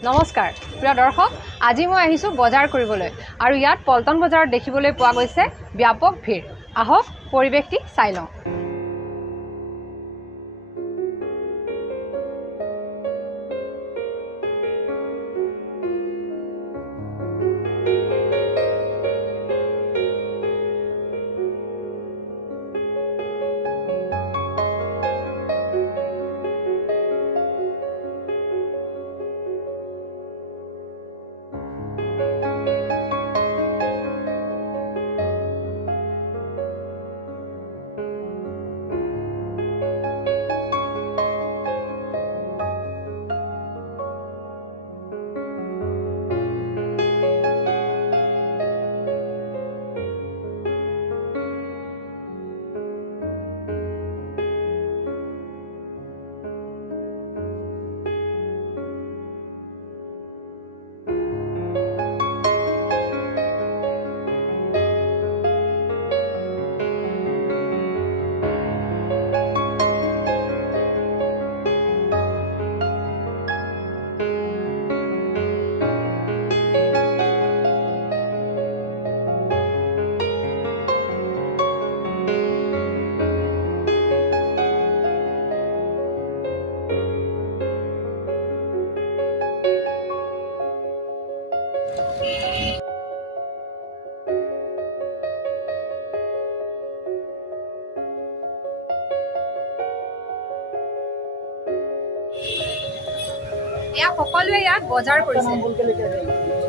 নমস্কাৰ প্ৰিয় দৰ্শক আজি মই আহিছো বজাৰ কৰিবলৈ আৰু ইয়াত পল্টন বজাৰত দেখিবলৈ পোৱা গৈছে ব্যাপক ভিৰ আহক পৰিৱেশটি চাই লওঁ সকলোৱে ইয়াত বজাৰ কৰিছে